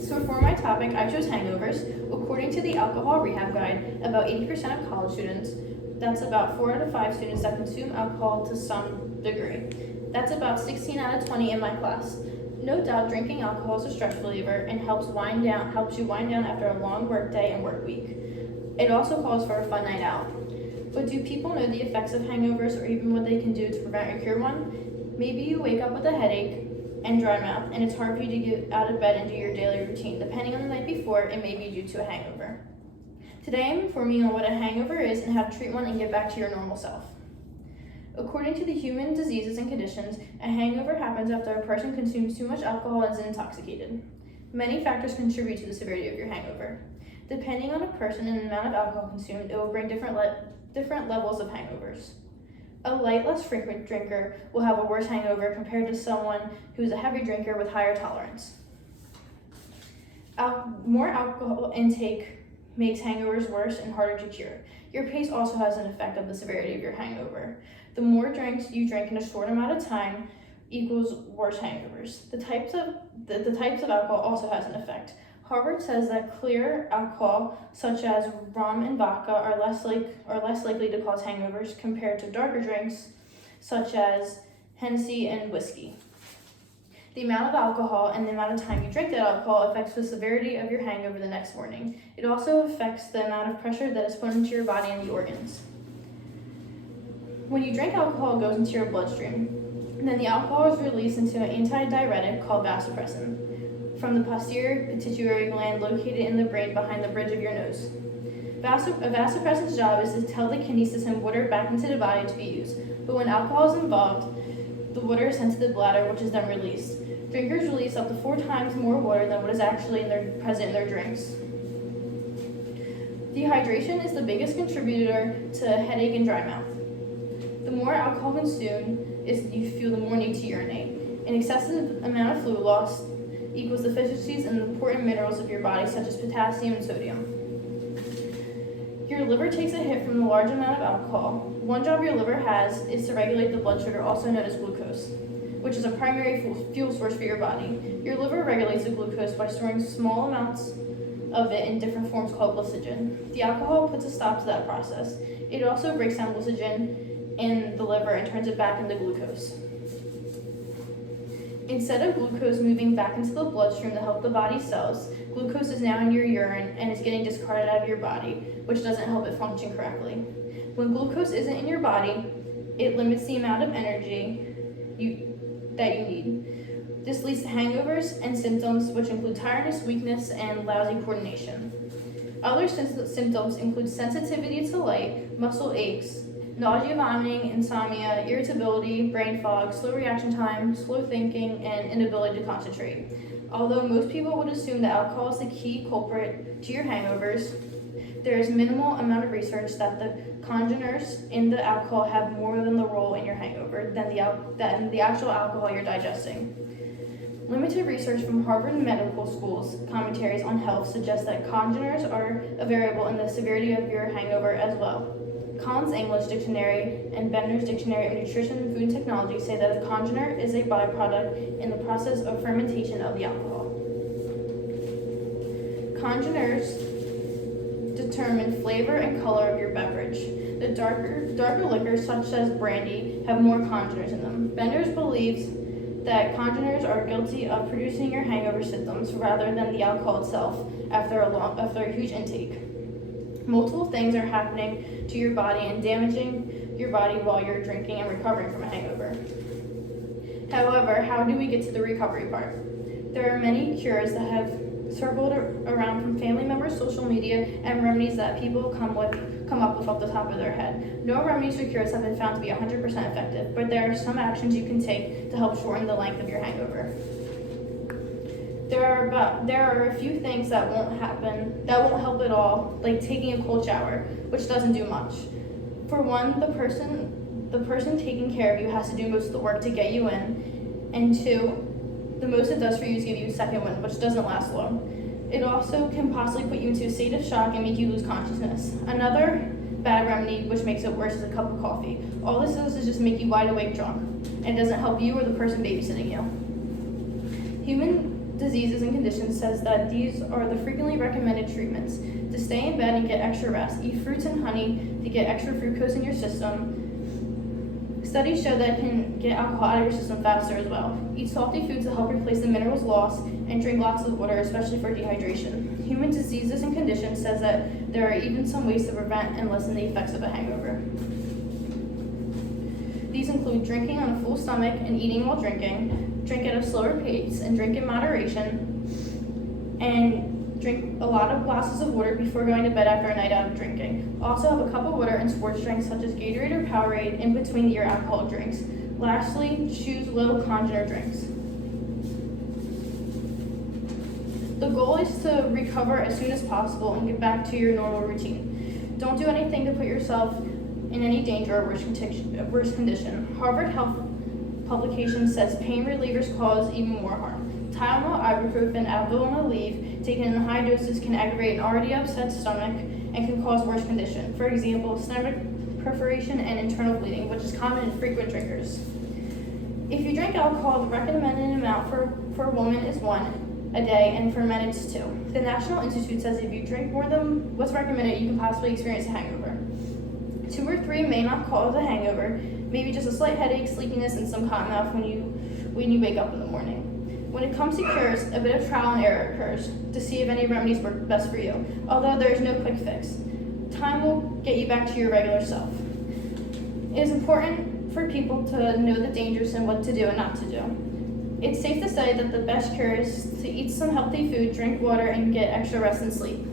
So for my topic, I chose hangovers. According to the Alcohol Rehab Guide, about 80% of college students, that's about 4 out of 5 students that consume alcohol to some degree. That's about 16 out of 20 in my class. No doubt drinking alcohol is a stress reliever and helps you wind down after a long work day and work week. It also calls for a fun night out. But do people know the effects of hangovers or even what they can do to prevent or cure one? Maybe you wake up with a headache and dry mouth, and it's hard for you to get out of bed and do your daily routine. Depending on the night before, it may be due to a hangover. Today I'm informing you on what a hangover is and how to treat one and get back to your normal self. According to the Human Diseases and Conditions, a hangover happens after a person consumes too much alcohol and is intoxicated. Many factors contribute to the severity of your hangover. Depending on a person and the amount of alcohol consumed, it will bring different levels of hangovers. A light, less frequent drinker will have a worse hangover compared to someone who is a heavy drinker with higher tolerance. More alcohol intake makes hangovers worse and harder to cure. Your pace also has an effect of the severity of your hangover. The more drinks you drink in a short amount of time equals worse hangovers. The types of alcohol also has an effect. Harvard says that clear alcohol, such as rum and vodka, are less likely to cause hangovers compared to darker drinks, such as Hennessy and whiskey. The amount of alcohol and the amount of time you drink that alcohol affects the severity of your hangover the next morning. It also affects the amount of pressure that is put into your body and the organs. When you drink alcohol, it goes into your bloodstream. And then the alcohol is released into an antidiuretic called vasopressin from the posterior pituitary gland located in the brain behind the bridge of your nose. A vasopressin's job is to tell the kidneys to send water back into the body to be used. But when alcohol is involved, the water is sent to the bladder, which is then released. Drinkers release up to 4 times more water than what is actually present in their drinks. Dehydration is the biggest contributor to headache and dry mouth. The more alcohol consumed, you feel the more need to urinate. An excessive amount of fluid loss equals deficiencies in the important minerals of your body, such as potassium and sodium. Your liver takes a hit from the large amount of alcohol. One job your liver has is to regulate the blood sugar, also known as glucose, which is a primary fuel source for your body. Your liver regulates the glucose by storing small amounts of it in different forms called glycogen. The alcohol puts a stop to that process. It also breaks down glycogen in the liver and turns it back into glucose. Instead of glucose moving back into the bloodstream to help the body's cells, glucose is now in your urine and is getting discarded out of your body, which doesn't help it function correctly. When glucose isn't in your body, it limits the amount of energy that you need. This leads to hangovers and symptoms, which include tiredness, weakness, and lousy coordination. Other symptoms include sensitivity to light, muscle aches, nausea, vomiting, insomnia, irritability, brain fog, slow reaction time, slow thinking, and inability to concentrate. Although most people would assume that alcohol is the key culprit to your hangovers, there is minimal amount of research that the congeners in the alcohol have more than the role in your hangover than the actual alcohol you're digesting. Limited research from Harvard Medical School's commentaries on health suggests that congeners are a variable in the severity of your hangover as well. Collins English Dictionary and Benner's Dictionary of Nutrition, Food, and Technology say that a congener is a byproduct in the process of fermentation of the alcohol. Congeners determine flavor and color of your beverage. The darker liquors, such as brandy, have more congeners in them. Benner's believes that congeners are guilty of producing your hangover symptoms rather than the alcohol itself after a huge intake. Multiple things are happening to your body and damaging your body while you're drinking and recovering from a hangover. However, how do we get to the recovery part? There are many cures that have circled around from family members, social media, and remedies that people come up with off the top of their head. No remedies or cures have been found to be 100% effective, but there are some actions you can take to help shorten the length of your hangover. There are a few things that won't help at all, like taking a cold shower, which doesn't do much. For one, the person taking care of you has to do most of the work to get you in, and 2, the most it does for you is give you a second wind, which doesn't last long. It also can possibly put you into a state of shock and make you lose consciousness. Another bad remedy, which makes it worse, is a cup of coffee. All this does is just make you wide awake drunk, and it doesn't help you or the person babysitting you. Diseases and Conditions says that these are the frequently recommended treatments: to stay in bed and get extra rest, eat fruits and honey to get extra fructose in your system. Studies show that it can get alcohol out of your system faster as well. Eat salty foods to help replace the minerals lost, and drink lots of water, especially for dehydration. Human Diseases and Conditions says that there are even some ways to prevent and lessen the effects of a hangover. These include drinking on a full stomach and eating while drinking, drink at a slower pace and drink in moderation, and drink a lot of glasses of water before going to bed after a night out of drinking. Also have a cup of water and sports drinks such as Gatorade or Powerade in between your alcoholic drinks. Lastly, choose low congener drinks. The goal is to recover as soon as possible and get back to your normal routine. Don't do anything to put yourself in any danger or worse condition. Harvard Health publication says pain relievers cause even more harm. Tylenol, ibuprofen, Advil, and Aleve taken in high doses can aggravate an already upset stomach and can cause worse condition. For example, stomach perforation and internal bleeding, which is common in frequent drinkers. If you drink alcohol, the recommended amount for a woman is 1 a day, and for men it's 2. The National Institute says if you drink more than what's recommended, you can possibly experience a hangover. 2 or 3 may not cause a hangover, maybe just a slight headache, sleepiness, and some cotton mouth when you wake up in the morning. When it comes to cures, a bit of trial and error occurs to see if any remedies work best for you, although there is no quick fix. Time will get you back to your regular self. It is important for people to know the dangers and what to do and not to do. It's safe to say that the best cure is to eat some healthy food, drink water, and get extra rest and sleep.